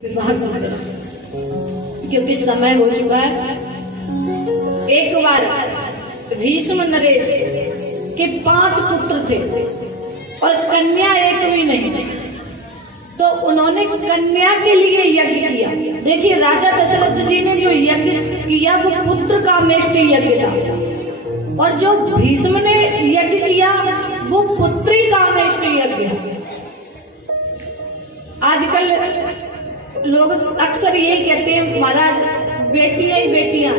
विवाह क्योंकि समय हो चुका है। एक बार भीष्म नरेश के 5 पुत्र थे और कन्या एक भी नहीं, तो उन्होंने कन्या के लिए यज्ञ किया। देखिए राजा दशरथ जी ने जो यज्ञ किया वो पुत्र कामेष्टि यज्ञ था, और जो भीष्म ने यज्ञ किया वो पुत्री कामेष्टि यज्ञ है। आजकल लोग अक्सर यही कहते हैं महाराज बेटियां ही बेटियां,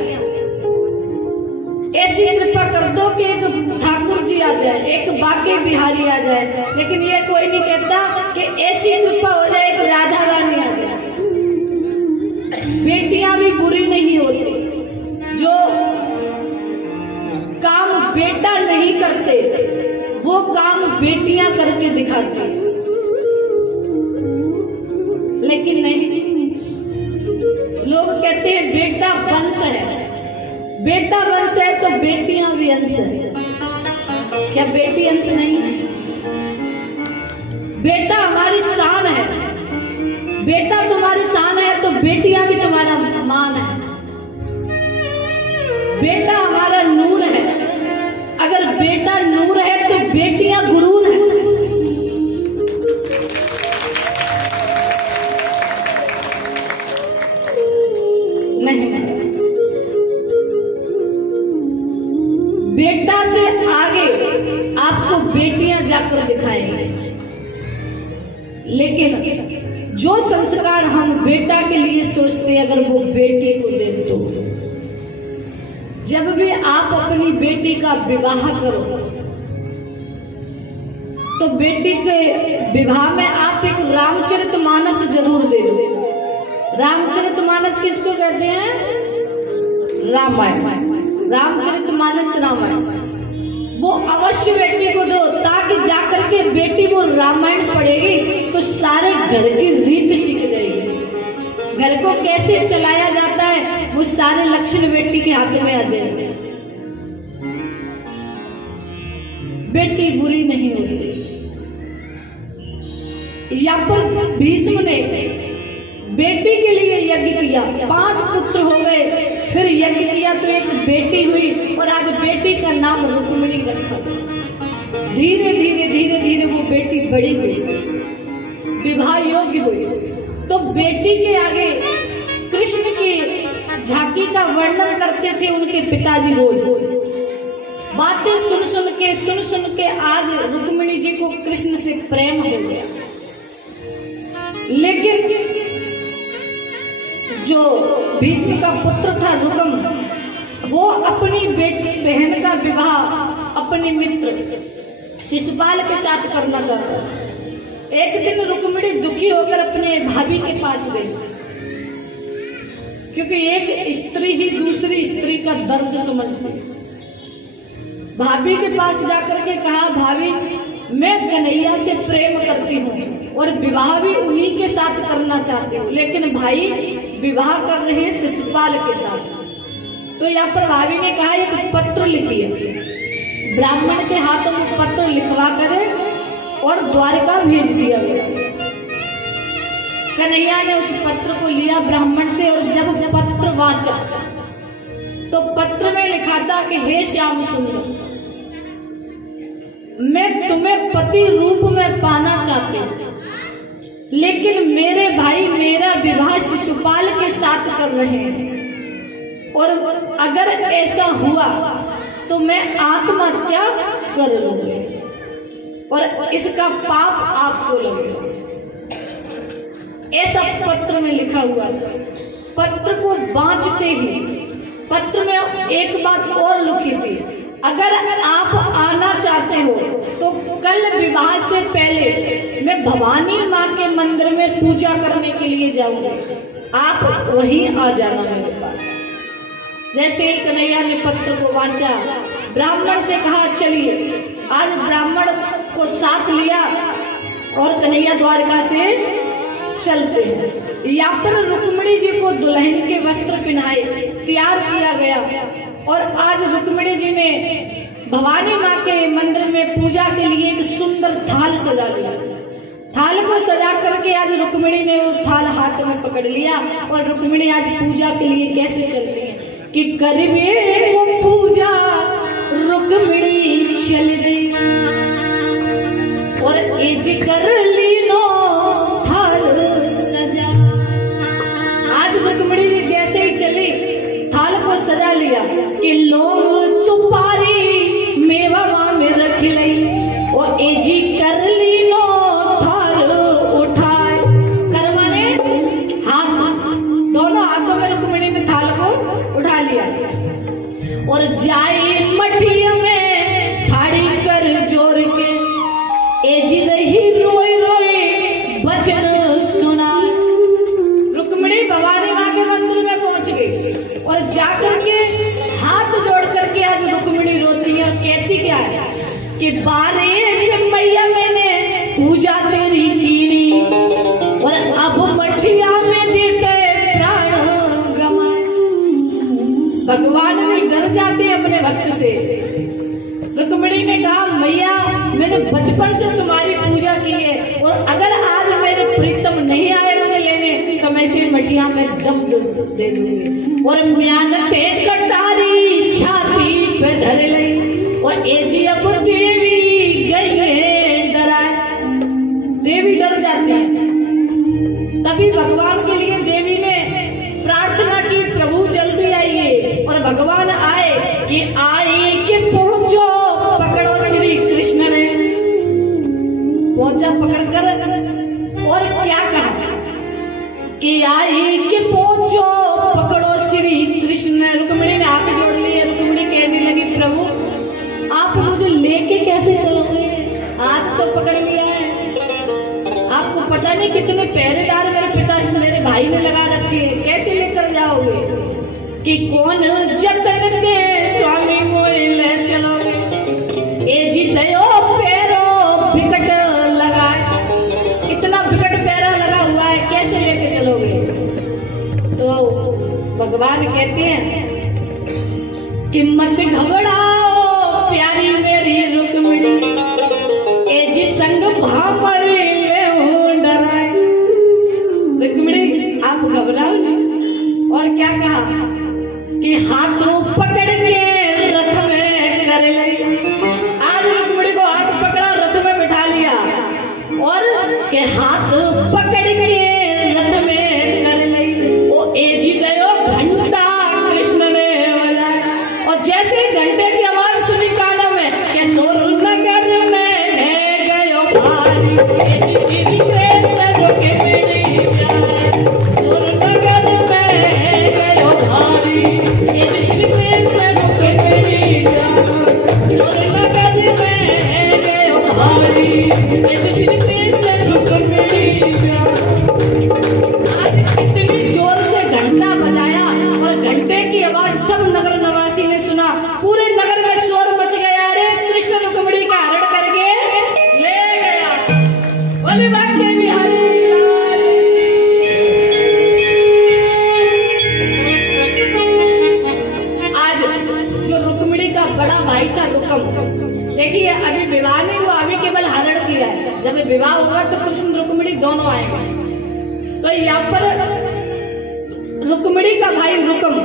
ऐसी कृपा कर दो कि एक ठाकुर जी आ जाए, एक बाके बिहारी आ जाए, लेकिन ये कोई नहीं कहता कि ऐसी कृपा हो जाए एक राधा रानी आ जाए। बेटियां भी बुरी नहीं होती, जो काम बेटा नहीं करते वो काम बेटियां करके दिखाती, लेकिन नहीं। लोग कहते हैं बेटा वंश है, बेटा वंश है तो बेटियां भी अंश है। क्या बेटी अंश नहीं? बेटा हमारी शान है, बेटा तुम्हारी शान है तो बेटियां भी तुम्हारा मान है। बेटा हमारा नूर है, अगर बेटा नूर है तो बेटियां गुरूर है। बेटा से आगे आपको बेटियां जाकर दिखाएंगे, लेकिन जो संस्कार हम बेटा के लिए सोचते हैं अगर वो बेटी को दे तो, जब भी आप अपनी बेटी का विवाह करो तो बेटी के विवाह में आप एक रामचरितमानस जरूर दे दो। रामचरितमानस किसको कहते हैं? रामायण। रामचरितमानस रामायण वो अवश्य बेटी को दो, ताकि जाकर के बेटी वो रामायण पढ़ेगी तो सारे घर की रीत सीख जाएगी। घर को कैसे चलाया जाता है वो सारे लक्षण बेटी के हाथ में आ जाएंगे। बेटी बुरी नहीं होती। यहाँ पर भीष्म ने बेटी के लिए यज्ञ किया, 5 पुत्र हो गए, फिर यज्ञ किया तो एक बेटी हुई, और आज बेटी का नाम रुक्मिणी रखा। धीरे धीरे धीरे धीरे वो बेटी बड़ी हुई, विवाह योग्य हुई, तो बेटी के आगे कृष्ण की झांकी का वर्णन करते थे उनके पिताजी रोज। बातें सुन सुन के आज रुक्मिणी जी को कृष्ण से प्रेम हो गया। लेकिन जो भीष्म का पुत्र था रुकम, वो अपनी बेटी बहन का विवाह अपने मित्र शिशुपाल के साथ करना चाहता। एक दिन रुक्मिणी दुखी होकर अपने भाभी के पास गई, क्योंकि एक स्त्री ही दूसरी स्त्री का दर्द समझती। भाभी के पास जाकर के कहा, भाभी मैं कन्हैया से प्रेम करती हूँ और विवाह भी उन्हीं के साथ करना चाहती हूँ, लेकिन भाई विवाह कर रहे हैं शिशुपाल के साथ। तो यहाँ पर भाभी ने कहा एक पत्र लिखिए, ब्राह्मण के हाथों में पत्र लिखवा करे और द्वारका भेज दिया गया। कन्हैया ने उस पत्र को लिया ब्राह्मण से, और जब पत्र वाचा तो पत्र में लिखा था कि हे श्याम सुंदर, मैं तुम्हें पति रूप में पाना चाहती हूँ, लेकिन मेरे भाई मेरा विवाह शिशुपाल के साथ कर रहे हैं, और अगर ऐसा हुआ तो मैं आत्महत्या कर लूंगी और इसका पाप आपको लगेगा। ऐसा पत्र में लिखा हुआ। पत्र को बांचते ही पत्र में एक बात और लिखी थी, अगर आप आना चाहते हो तो कल विवाह से पहले मैं भवानी माँ के मंदिर में पूजा करने के लिए जाऊंगी, आप वहीं आ जाना मेरे पास। जैसे ही कन्हैया ने पत्र को वांचा, ब्राह्मण से कहा चलिए। आज ब्राह्मण को साथ लिया और कन्हैया द्वारका से चलते हैं। यहाँ पर रुक्मिणी जी को दुल्हन के वस्त्र पहनाए, तैयार किया गया, और आज रुक्मिणी जी ने भवानी माँ के मंदिर में पूजा के लिए एक सुंदर थाल सजा लिया। थाल को सजा करके आज रुक्मिणी ने वो थाल हाथ में पकड़ लिया और रुक्मिणी आज पूजा के लिए कैसे चलती है कि करवे वो पूजा रुक्मिणी चल गई और एज कर ली नो थाल सजा। आज रुक्मिणी जी जैसे ही चली थाल को सजा लिया कि लोग सुपारी मेवा में रख ली और एजी कर ली नो थाल उठाए करवाने हाथ दोनों हाथों में रुक्मिणी ने थाल को उठा लिया और जाई मठिया में ठाड़ी कर जोर के एजी रही रोई रोई बचन सुना। रुक्मिणी भवानी माँ के मंदिर में पहुंच गई और जाकर के हाथ जोड़ करके आज रुक्मिणी रोती है और कहती क्या है कि बारे से मैया मैंने पूजा तेरी कीनी और अब मठिया में देते प्राण गमाए। भगवान भी डर जाते हैं अपने भक्त से। रुक्मिणी ने कहा मैया मैंने बचपन से तुम्हारी पूजा की है और अगर आज मेरे प्रीतम नहीं आए मुझे लेने तो मैं इसे मठिया में दम दे दूंगी और म्यानते कटारी छाती पे धर ली और एजी अब देवी गई है डराए। देवी डर जाती है। तभी भगवान के लिए देवी ने प्रार्थना की प्रभु जल्दी आइए और भगवान आए कि आए कि पहुंचो पकड़ो श्री कृष्ण ने पहुंचा पकड़कर और क्या कहा कि आई कि पहुंचो पकड़ो श्री कृष्ण। रुक्मिणी ने हाथ जोड़ लिए। रुक्मिणी कहने लगी प्रभु आप मुझे लेके कैसे चलोगे? हाथ तो पकड़ लिया है। आपको पता नहीं कितने पहरेदार मेरे पिता मेरे भाई ने लगा रखे हैं, कैसे लेकर जाओगे? कि कौन जतन के स्वामी मोए ले चलोगे? ए जी दयो पैरो विकट लगा, इतना विकट पैरा लगा हुआ है, कैसे लेके चलोगे? तो भगवान कहते हैं कि मत घबराओ प्यारी मेरी रुक्मिणी, ए जी संग भापर ले डराए। रुक्मिणी आप घबराओ नहीं। और क्या कहा कि हाथों पकड़ के रथ में कर ले। आज रुक्मिणी को हाथ पकड़ा रथ में बिठा लिया और के हाथ पकड़ के रथ में कर ले। ओ एजी दयो घंटा कृष्ण ने बजाया और जैसे ही घंटे की आवाज सुनी कानों में के सोर नगर में है गयो भारी, एजी श्री कृष्ण रोके मेरी प्यार। सोर नगर में है गयो भारी, एजी श्री कृष्ण रोके मेरी प्यार। सोर नगर में है गयो भारी, एजी श्री कृष्ण रोके मेरी प्यार। आज इतनी जोर से घंटा बजाया और घंटे की आवाज सब नगर नवासी ने सुना। पूरे नगर में शोर मच गया। अरे कृष्ण रुक्मिणी का हरण करके ले गया। बोले वाक्य बिहारी लाल। आज जो रुक्मिणी का बड़ा भाई था रुकम, देखिए अभी विवाह नहीं हुआ, अभी केवल हरण किया है। जब विवाह होगा तो कृष्ण रुक्मिणी दोनों आएंगे। तो यहाँ पर रुक्मिणी का भाई रुकम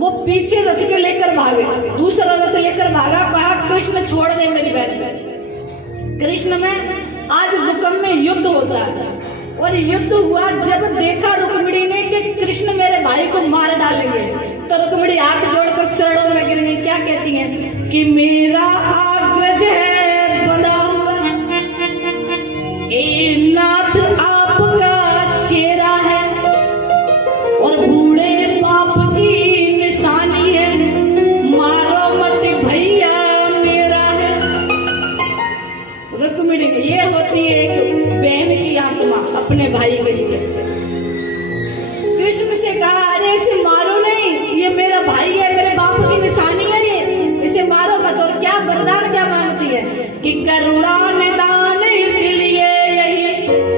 वो पीछे रथ के लेकर भागे, दूसरा रथ लेकर भागा। कहा कृष्ण छोड़ दे मेरी बहन। कृष्ण में आज रुकम में युद्ध होता है और युद्ध हुआ। जब देखा रुक्मिणी ने कि कृष्ण मेरे भाई को मार डालेंगे तो रुक्मिणी हाथ जोड़कर चरणों में गिर गई। क्या कहती हैं कि मेरा आग्रज है बंधा हुआ, ए नाथ आपका चेहरा है और बूढ़े बाप की निशानी है, मारो मत भैया मेरा है। रुक्मिणी ये होती है एक बहन की आत्मा अपने भाई के लिए। कृष्ण से कहा अरे इसे मारो नहीं, ये मेरा भाई है, मेरे बाप की निशानी है, ये इसे मारो मत। और क्या वरदान क्या मांगती है कि करुणा निदान, इसलिए यही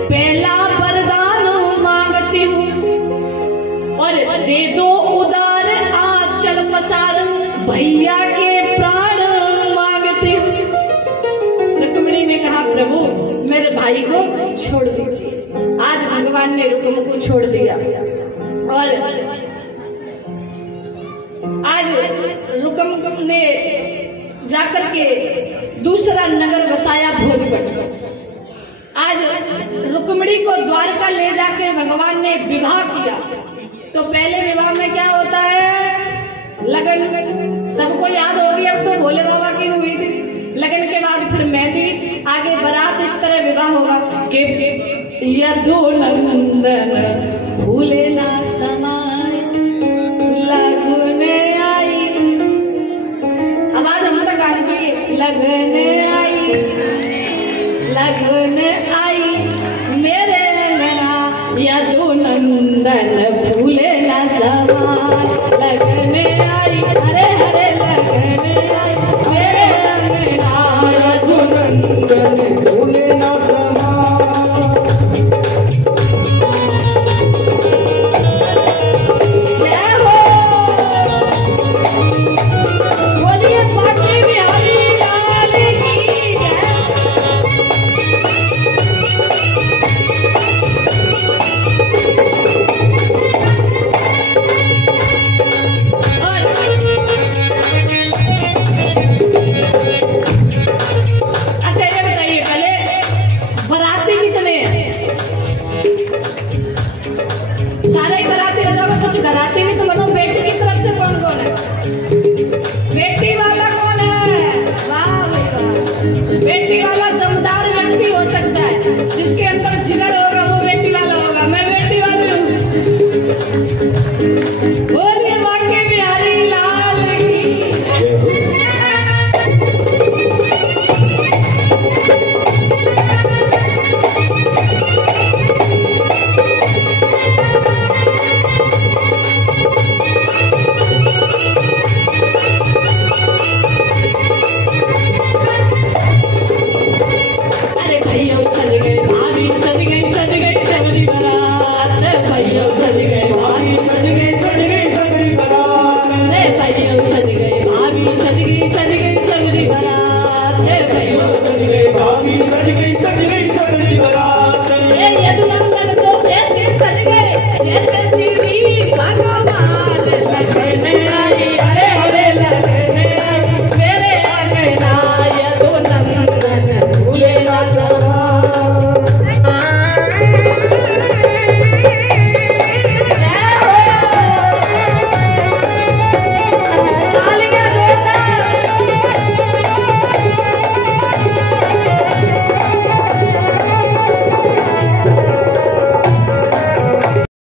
पहला वरदान मांगती हूँ और दे दो उदार आंचल पसार, भैया के प्राण मांगती हूँ। रुक्मिणी ने कहा प्रभु मेरे भाई को ने रुकम को छोड़ दिया और आज रुकम ने जाकर के दूसरा नगर बसाया भोजगढ़। आज रुक्मिणी को द्वारका ले जाके भगवान ने विवाह किया। तो पहले विवाह में क्या होता है? लगन, सबको याद होगी अब तो, भोले बाबा की हुई थी। लगन के बाद फिर मेहंदी, आगे बारात, इस तरह विवाह होगा कि यदुनंदन भूले ना समाय लगने आई। आवाज हम तक आनी चाहिए। लगने आई, लगने आई मेरे नैना यदुनंदन भूले ना समाय लगने आई। हरे हरे लगने आई मेरे नैना यदुनंदन भूले ना समाय। जय हो, बोलिए पाटली बिहारी लाल की जय। अच्छा ये बताइए पहले बराती कितने हैं? सारे बराती बताओगे, कुछ घराती भी तो बनो।